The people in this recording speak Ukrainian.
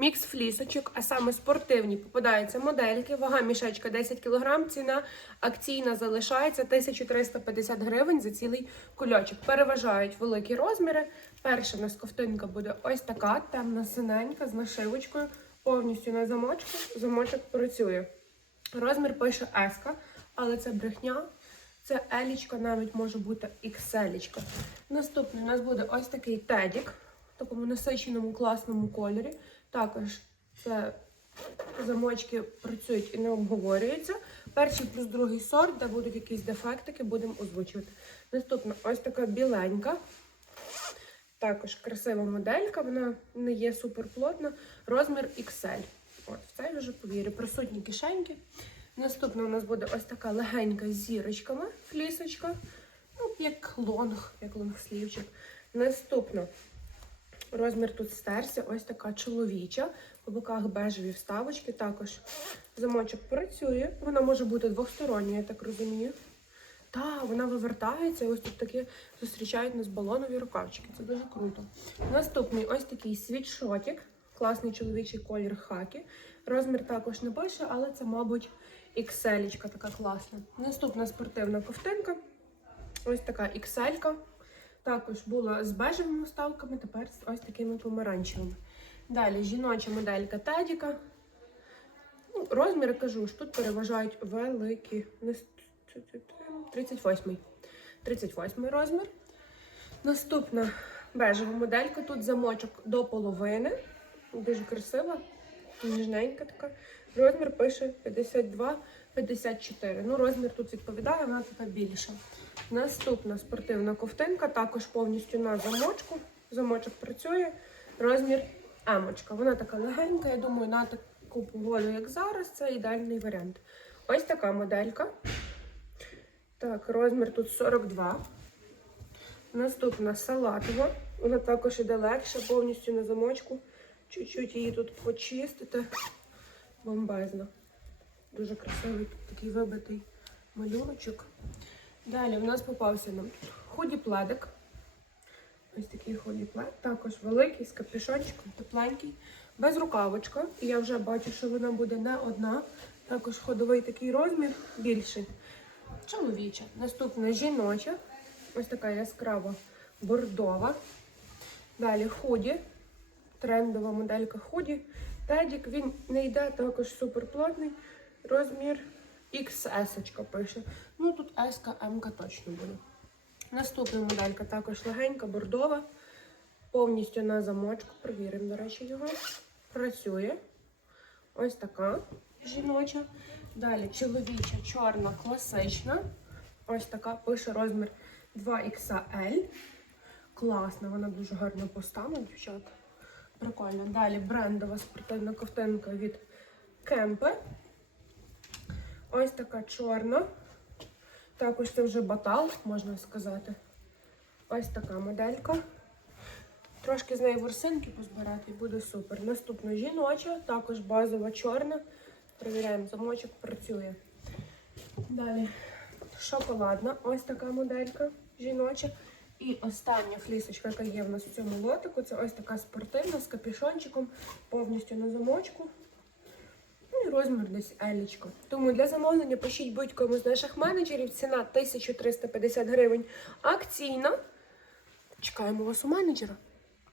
мікс флісочок, а саме спортивні попадаються модельки. Вага мішечка 10 кг, ціна акційна залишається 1350 гривень за цілий кульочок. Переважають великі розміри. Перша у нас ковтинка буде ось така, темна синенька з нашивочкою, повністю на замочку. Замочок працює. Розмір пише S, але це брехня. Це елічка, навіть може бути XL. Наступний у нас буде ось такий тедік в такому насиченому класному кольорі. Також це замочки працюють і не обговорюються. Перший плюс другий сорт, де будуть якісь дефектики, будемо озвучувати. Наступна ось така біленька. Також красива моделька, вона не є суперплотна. Розмір XL. От, в цей вже повірю. Присутні кишеньки. Наступна у нас буде ось така легенька з зірочками, флісочка. Ну, як лонг, як лонгслівчик. Наступна. Розмір тут стерся, ось така чоловіча. По боках бежеві вставочки. Також замочок працює. Вона може бути двосторонньою, я так розумію. Так, вона вивертається, ось тут такі зустрічають нас балонові рукавчики. Це дуже круто. Наступний ось такий світшотик. Класний чоловічий колір хакі. Розмір також не пише, але це, мабуть, XL така класна. Наступна спортивна ковтинка. Ось така XL. Також була з бежевими вставками, тепер з ось такими помаранчевими. Далі жіноча моделька Тедіка. Ну, розміри кажу, ж тут переважають великі. Не с- 38. 38 розмір. Наступна бежева моделька. Тут замочок до половини. Дуже красива, ніжненька така. Розмір пише 52-54. Ну, розмір тут відповідає, вона така більша. Наступна спортивна ковтинка, також повністю на замочку. Замочок працює. Розмір емочка. Вона така легенька, я думаю, на таку погоду, як зараз, це ідеальний варіант. Ось така моделька. Так, розмір тут 42. Наступна салатова. Вона також іде легше, повністю на замочку. Чуть-чуть її тут почистити. Бомбезно. Дуже красивий такий вибитий малюночок. Далі в нас попався нам худі пледик. Ось такий худі плед. Також великий, з капюшончиком, тепленький, без рукавочка. І я вже бачу, що вона буде не одна. Також ходовий такий розмір більший. Чоловіча. Наступна жіноча. Ось така яскрава бордова. Далі худі. Трендова моделька худі. Тедік, він не йде також суперплотний. Розмір XS пише. Ну тут S, М точно буде. Наступна моделька також легенька, бордова. Повністю на замочку. Провіримо, до речі, його. Працює. Ось така жіноча. Далі чоловіча, чорна, класична. Ось така пише розмір 2XL. Класна, вона дуже гарно постана, дівчата. Прикольно. Далі брендова спортивна ковтинка від Кемпе. Ось така чорна. Також це вже батал, можна сказати. Ось така моделька. Трошки з неї ворсинки позбирати і буде супер. Наступна жіноча, також базова чорна. Перевіряємо, замочок працює. Далі шоколадна, ось така моделька жіноча. І остання флісочка, яка є в нас в цьому лотику, це ось така спортивна з капюшончиком, повністю на замочку. Розмір десь елічко. Тому для замовлення пишіть будь-кому з наших менеджерів. Ціна 1350 гривень акційна. Чекаємо вас у менеджера.